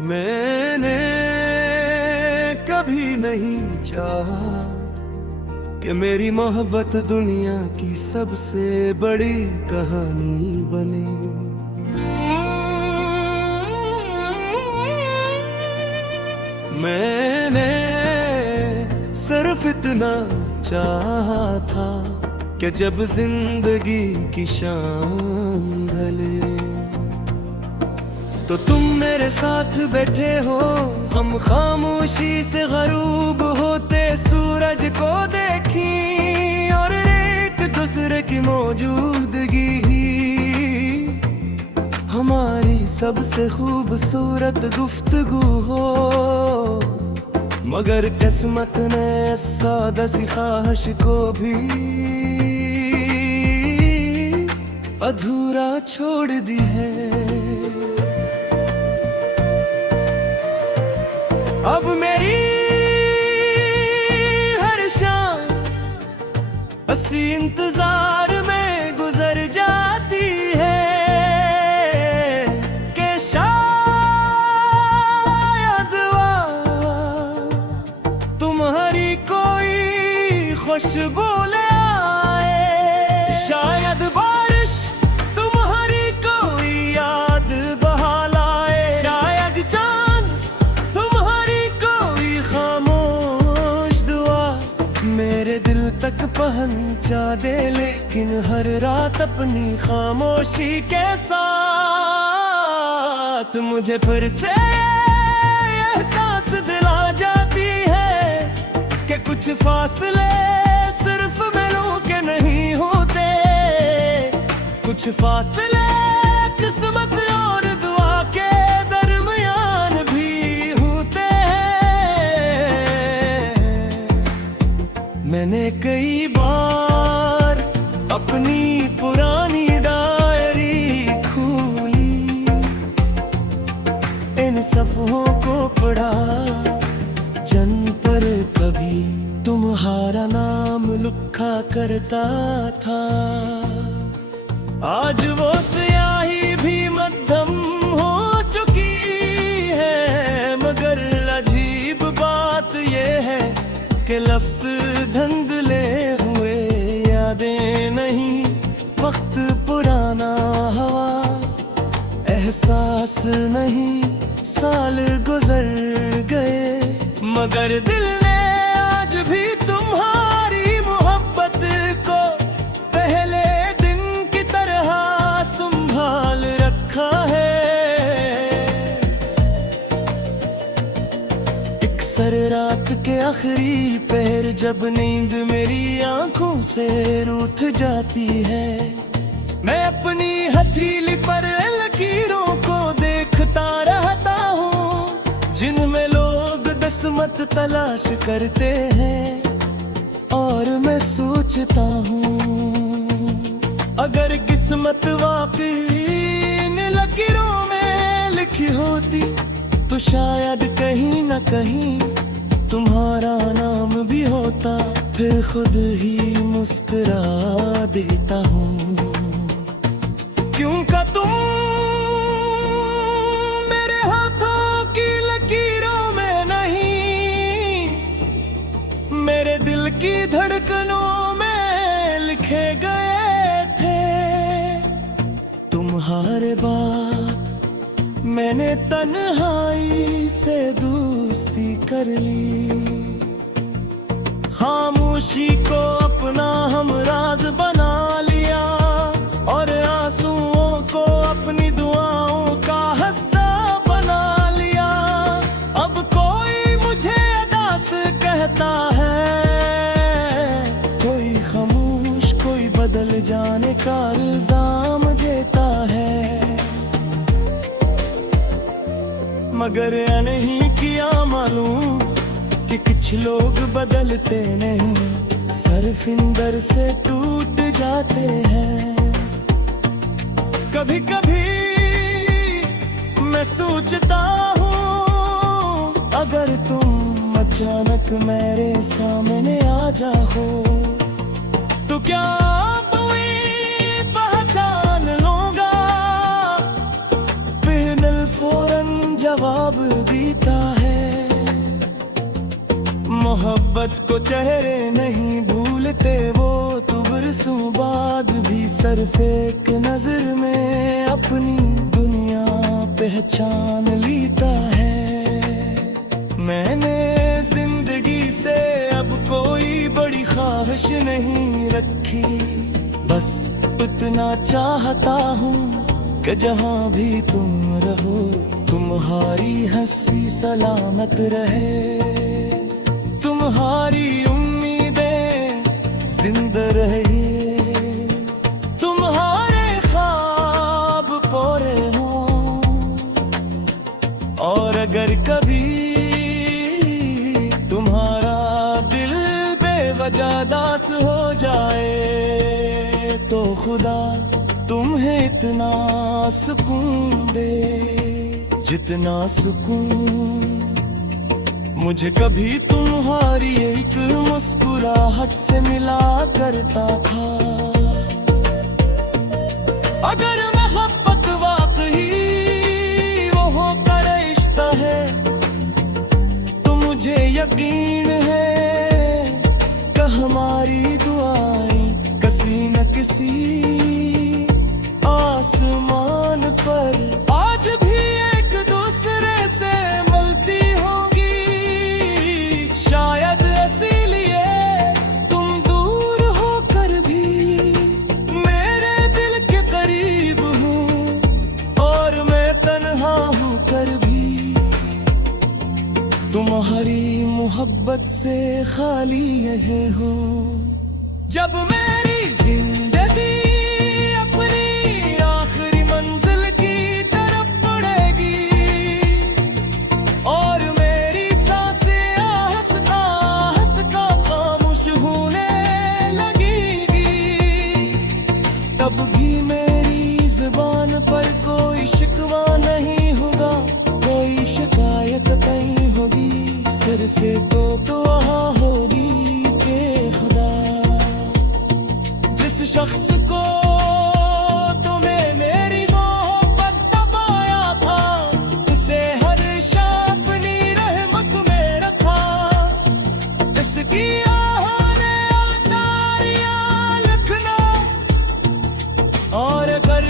मैंने कभी नहीं चाहा कि मेरी मोहब्बत दुनिया की सबसे बड़ी कहानी बने। मैंने सिर्फ इतना चाहा था कि जब जिंदगी की शान ढले तो तुम मेरे साथ बैठे हो, हम खामोशी से गरूब होते सूरज को देखी और एक दूसरे की मौजूदगी ही हमारी सबसे खूबसूरत गुफ्तगू हो। मगर किस्मत ने सादा सी ख्वाहिश को भी अधूरा छोड़ दी है। अब मेरी हर शाम हंसी इंतजार में गुजर जाती है कि शायद तुम्हारी कोई खुशबू ले आए, शायद बारिश तुम्हारी कोई याद बहा लाए, शायद चांद तुम्हारी कोई खामोश दुआ मेरे दिल तक पहुंचा दे। लेकिन हर रात अपनी खामोशी के साथ मुझे फिर से एहसास दिला जाती है कि कुछ फासले सिर्फ मिलों के नहीं होते, कुछ फासले किस्मत और दुआ के दरमियान भी होते हैं। मैंने कई बार अपनी पुरानी डायरी खोली, इन सफ़ों को पढ़ा जन पर कभी तुम्हारा नाम लिखा करता था। आज वो स्याही भी मध्यम हो चुकी है, मगर अजीब बात ये है कि लफ्ज़ धुंधले हुए यादें नहीं, वक्त पुराना हवा एहसास नहीं, साल गुजर गए मगर दिल ने आज भी तुम्हारी मोहब्बत को पहले दिन की तरह संभाल रखा है। एक सर रात के आखिरी पहर जब नींद मेरी आंखों से रूठ जाती है, मैं अपनी हथेली पर लकीरों को देखता रहता हूँ जिनमें लोग किस्मत तलाश करते हैं। और मैं सोचता हूँ अगर किस्मत वाकई इन लकीरों में लिखी होती तो शायद कहीं न कहीं तुम्हारा नाम भी होता, फिर खुद ही मुस्कुरा देता हूँ। क्यों का तुम मेरे हाथों की लकीरों में नहीं, मेरे दिल की धड़कनों में लिखे गए थे। तुम्हारे बाद मैंने तन्हाई से दोस्ती कर ली, खामोशी को अपना हमराज बना लिया और आंसुओं को अपनी दुआओं का हिस्सा बना लिया। अब कोई मुझे अदास कहता है, कोई खामोश, कोई बदल जाने का इल्जाम देता है, मगर नहीं किया मालूम कि कुछ लोग बदलते नहीं, सिर्फ अंदर से टूट जाते हैं। कभी कभी मैं सोचता हूँ अगर तुम अचानक मेरे सामने आ जाओ तो क्या कोई पहचान लूंगा, बिन फौरन जवाब जवाब देता है। मोहब्बत को चेहरे नहीं भूलते वो, तो बरसों बाद भी सिर्फ एक नजर में अपनी दुनिया पहचान लेता है। मैंने जिंदगी से अब कोई बड़ी ख्वाहिश नहीं रखी, बस इतना चाहता हूँ कि जहाँ भी तुम रहो, तुम्हारी हंसी सलामत रहे, तुम्हारी उम्मीदें जिंदा रहे, तुम्हारे ख्वाब पूरे हों। और अगर कभी तुम्हारा दिल बेवजह दास हो जाए, तो खुदा तुम्हें इतना सुकून दे जितना सुकून मुझे कभी तुम्हारी एक मुस्कुराहट से मिला करता था। अगर मोहब्बत वाकई वो होकर रिश्ता है, तो मुझे यकीन है कि हमारी दुआएं किसी न किसी आसमान पर आज भी एक दूसरे से मिलती होगी। शायद इसीलिए तुम दूर होकर भी मेरे दिल के करीब हो, और मैं तन्हा होकर भी तुम्हारी मोहब्बत से खाली यह हो। जब मेरी जिंदगी अपनी आखिरी मंजिल की तरफ बढ़ेगी, और मेरी सांसें आहिस्ता आहिस्ता खामोश होने लगेगी, तब भी मेरी जुबान पर कोई शिकवा नहीं होगा, कोई शिकायत नहीं होगी, सिर्फ एक दुआ होगी कि खुदा जिस शख्स को तुम्हें मेरी मोहब्बत का पाया था, उसे हर शाम अपनी रहमत में रखा। इसकी आहों ने आसारियां लिखना और कर